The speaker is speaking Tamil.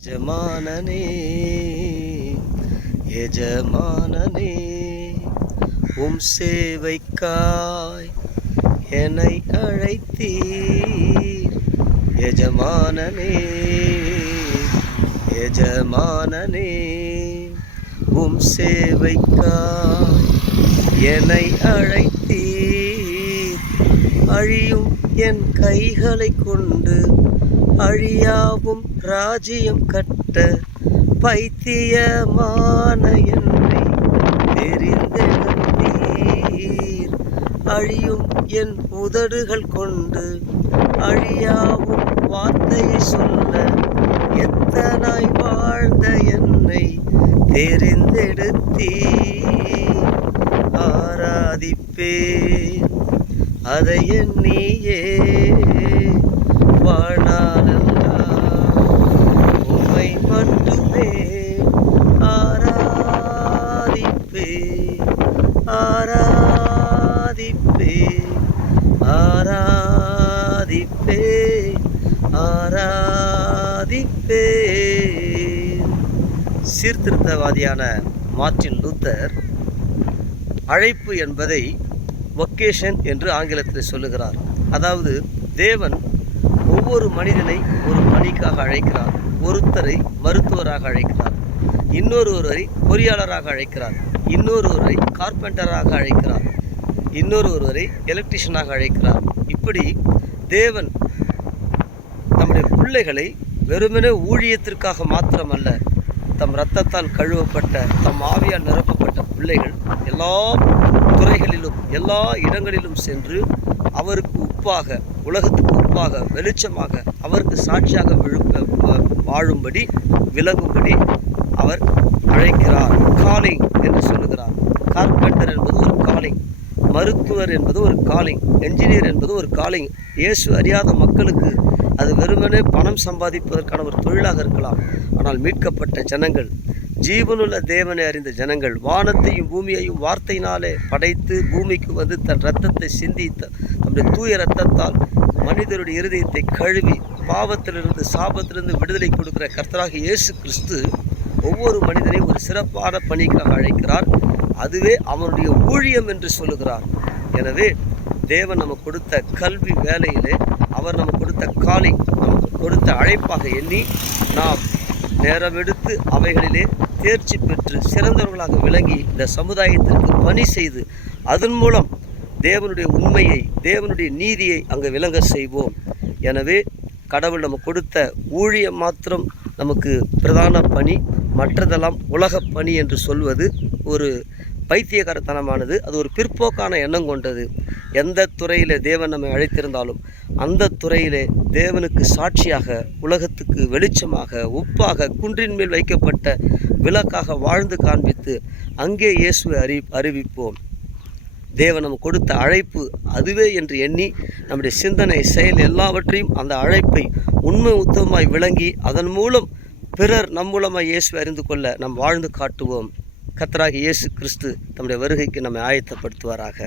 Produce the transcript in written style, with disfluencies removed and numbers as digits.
எஜமானனே எஜமானனே உம் சேவைக்காய் என்னை அழைத்தீர். எஜமானனே எஜமானனே உம் சேவைக்காய் என்னை அழைத்தீர். அழியும் என் கைகளை கொண்டு அழியாவும் ராஜ்யம் கட்ட பைத்தியமான என்னை தெரிந்தெடுத்தீர். அழியும் என் உதடுகள் கொண்டு அழியாவும் வார்த்தையை சொல்ல எத்தனாய் வாழ்ந்த என்னை தெரிந்தெடுத்தீர். ஆராதிப்பேன் அதை எண்ணியே வாழ்நாளெல்லாம் உம்மை மட்டுமே ஆராதிப்பேன் ஆராதிப்பேன் ஆராதிப்பேன் ஆராதிப்பேன். சீர்திருத்தவாதியான மார்ட்டின் லூத்தர் அழைப்பு என்பதை வொக்கேஷன் என்று ஆங்கிலத்தில் சொல்லுகிறார். அதாவது தேவன் ஒவ்வொரு மனிதனை ஒரு பணிக்காக அழைக்கிறார். ஒருத்தரை மருத்துவராக அழைக்கிறார், இன்னொருவரை பொறியாளராக அழைக்கிறார், இன்னொருவரை கார்பெண்டராக அழைக்கிறார், இன்னொருவரை எலக்ட்ரிஷியனாக அழைக்கிறார். இப்படி தேவன் நம்முடைய பிள்ளைகளை வெறுமனே ஊழியத்திற்காக மாத்திரமல்ல, தம் இரத்தத்தால் கழுவப்பட்ட தம் ஆவியால் நிரப்பப்பட்ட பிள்ளைகள் எல்லா துறைகளிலும் எல்லா இடங்களிலும் சென்று அவருக்கு உப்பாக, உலகத்துக்கு உப்பாக, வெளிச்சமாக, அவருக்கு சாட்சியாக வாழும்படி விளங்கும்படி அவர் அழைக்கிறார். காலிங் என்று சொல்லுகிறார். கார்பெண்டர் என்பது ஒரு காலிங், மருத்துவர் என்பது ஒரு காலிங், என்ஜினியர் என்பது ஒரு காலிங். இயேசு அறியாத மக்களுக்கு அது வெறுமனே பணம் சம்பாதிப்பதற்கான ஒரு தொழிலாக இருக்கலாம். ஆனால் மீட்கப்பட்ட ஜனங்கள், ஜீவனுள்ள தேவனை அறிந்த ஜனங்கள், வானத்தையும் பூமியையும் வார்த்தையினாலே படைத்து பூமிக்கு வந்து தன் இரத்தத்தை சிந்தித்த நம்முடைய தூய இரத்தத்தால் மனிதருடைய இருதயத்தை கழுவி பாவத்திலிருந்து சாபத்திலிருந்து விடுதலை கொடுக்கிற கர்த்தராகிய இயேசு கிறிஸ்து ஒவ்வொரு மனிதனையும் ஒரு சிறப்பான பணிக்காக அழைக்கிறார். அதுவே அவனுடைய ஊழியம் என்று சொல்லுகிறார். எனவே தேவன் நமக்கு கொடுத்த கல்வி வேலையிலே அவர் நமக்கு கொடுத்த காலிங், நமக்கு கொடுத்த அழைப்பாக எண்ணி நாம் நேரம் எடுத்து அவைகளிலே தேர்ச்சி பெற்று சிறந்தவர்களாக விளங்கி இந்த சமுதாயத்திற்கு பணி செய்து அதன் மூலம் தேவனுடைய உண்மையை, தேவனுடைய நீதியை அங்கே விளங்க செய்வோம். எனவே கடவுள் நமக்கு கொடுத்த ஊழியம் மாத்திரம் நமக்கு பிரதான பணி, மற்றதெல்லாம் உலக பணி என்று சொல்வது ஒரு பைத்தியகாரத்தனமானது. அது ஒரு பிற்போக்கான எண்ணம் கொண்டது. எந்த துறையில் தேவன் நம்மை அழைத்திருந்தாலும் அந்த துறையிலே தேவனுக்கு சாட்சியாக, உலகத்துக்கு வெளிச்சமாக, உப்பாக, குன்றின் மேல் வைக்கப்பட்ட விளக்காக வாழ்ந்து காண்பித்து அங்கே இயேசுவை அறிவிப்போம். தேவன் நமக்கு கொடுத்த அழைப்பு அதுவே என்று எண்ணி நம்முடைய சிந்தனை, செயல் எல்லாவற்றையும் அந்த அழைப்பை உண்மை உத்தமமாய் விளங்கி அதன் மூலம் பிறர் நம் மூலமாய் இயேசுவை அறிந்து கொள்ள நாம் வாழ்ந்து காட்டுவோம். கர்த்தராகிய இயேசு கிறிஸ்து தம்முடைய வருகைக்கு நம்மை ஆயத்தப்படுத்துவாராக.